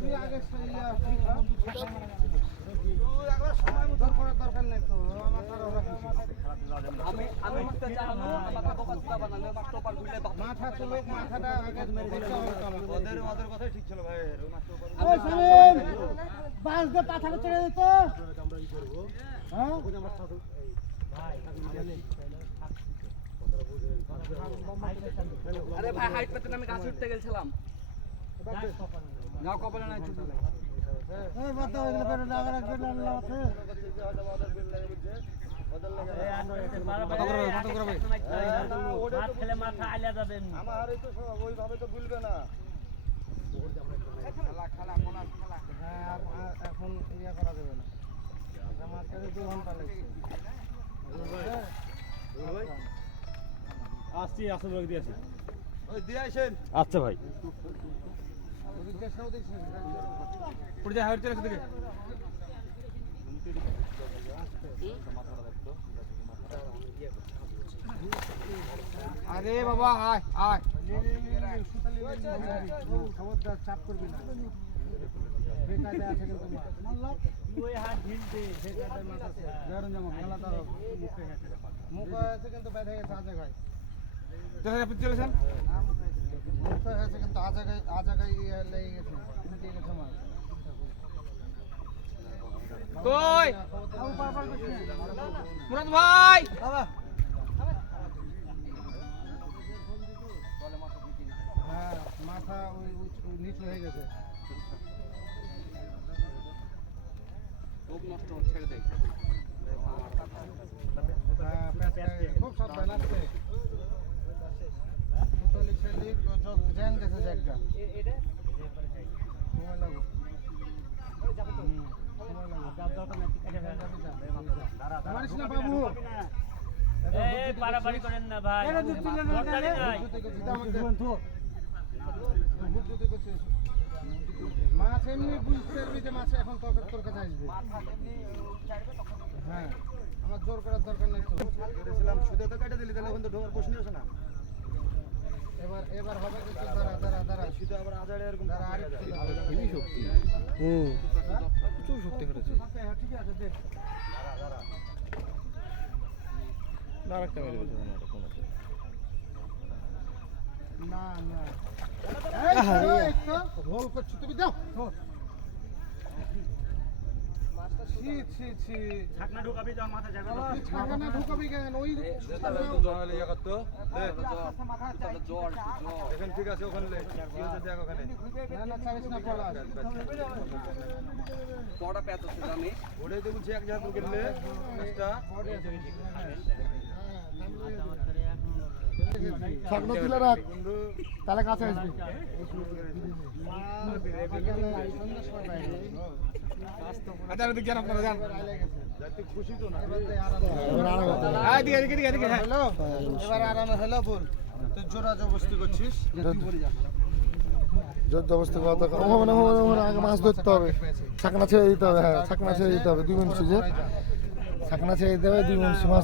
তুই আগে সময় মতো করার দরকার নেই তো আমার আমি মাছটা চালানো আমাকে বোকা বানালে মাছটা পার ঘুরলে মাথা চলো মাথাটা আগে ওদের কথাই ঠিক ছিল ভাই ওই সামিন বাস দে পাথাটা চড়ে দিত হ্যাঁ আরে ভাই হাইট পেতে আমি গাছ উঠতে গেছিলাম নাও কপালে নাই চুপ এই বাদ দাও এগুলো বেরো না আগরা গেল না আছে আমার এই তো ওইভাবে তো ভুলবে না হ্যাঁ এখন ইয়া করা যাবে না আমার কাছে 2 ঘন্টা লাগছে আসছি আসল লোক দিয়েছি ওই দিয়ে আসেন আচ্ছা ভাই জিজ্ঞাসাও দেখছিস পড়ে যায় হাওড় চলে দিকে আরে বাবা আয় আয় খবরদার চাপ করবি না বেকায়দা আছে কিন্তু ওই হাত ঢিলতে বেকায়দা মাথা আছে গাড়ন জামা মেলা তার মুখ আছে কিন্তু বেঁধে গেছে আজে গায় চলে আপনি চলেছেন মুখ আছে কিন্তু আজে গায় লেগে গেছে মুটে গেছে মাছ কই মুরাদ ভাই বাবা হ্যাঁ মাথা ওই নিচু হয়ে গেছে খুব নষ্ট ছেড়ে দেয় হ্যাঁ খুব সাবধান আছে পুতলি ছেলে জ্যাং গেছে জায়গা সময় লাগবে মারিস না বাবু পারাপারি করেন না ভাই দরকারই নাই মাছ এমনি বুঝতে পারবি যে মাছ এখন তোর কাছে আসবে হ্যাঁ আমার জোর করার দরকার নেই তো করেছিলাম সুদে তো কেটে দিলি তাহলে এখন তো ঢোকার প্রশ্ন আসে না এবার হবে কিছু দাঁড়া শুধু আবার আজারে এরকম দাঁড়া আর হেভি শক্তি প্রচুর শক্তি করেছে ঠিক আছে দেখ আরেকটা মেরে দিয়েছে মনে হয় কোনো না না এই তো রোল করছো তুমি দাও ছি ছি ছি ঢাকনা ঢুকাবি যখন মাথা যাবে তুই ছাগনা ঢুকাবি কেন ওই জ্বর এখন ঠিক আছে ওখানে কি হচ্ছে দেখ ওখানে না চাইছ না পড়া বড় পেট হচ্ছে জানি ওটাই তো বলছি 1000 করে কিনলে একটা ছাগনা তুলে রাখ তাহলে কাছে আসবি আচ্ছা ওদিকে যান আপনারা যান যাতে খুশি তো না এদিকে হ্যাঁ হ্যালো এবার আরামে হ্যালো বল তুই জোরা জবস্তি করছিস জোর জবরদস্তি করা দরকার ওখানে আগে মাছ ধরতে হবে ছাকনা ছেড়ে দিতে হবে হ্যাঁ ছাকনা ছেড়ে দিতে হবে 2 মিনিট সুজে ছাকনা ছেড়ে দিতে হবে 2 মিনিট মাছ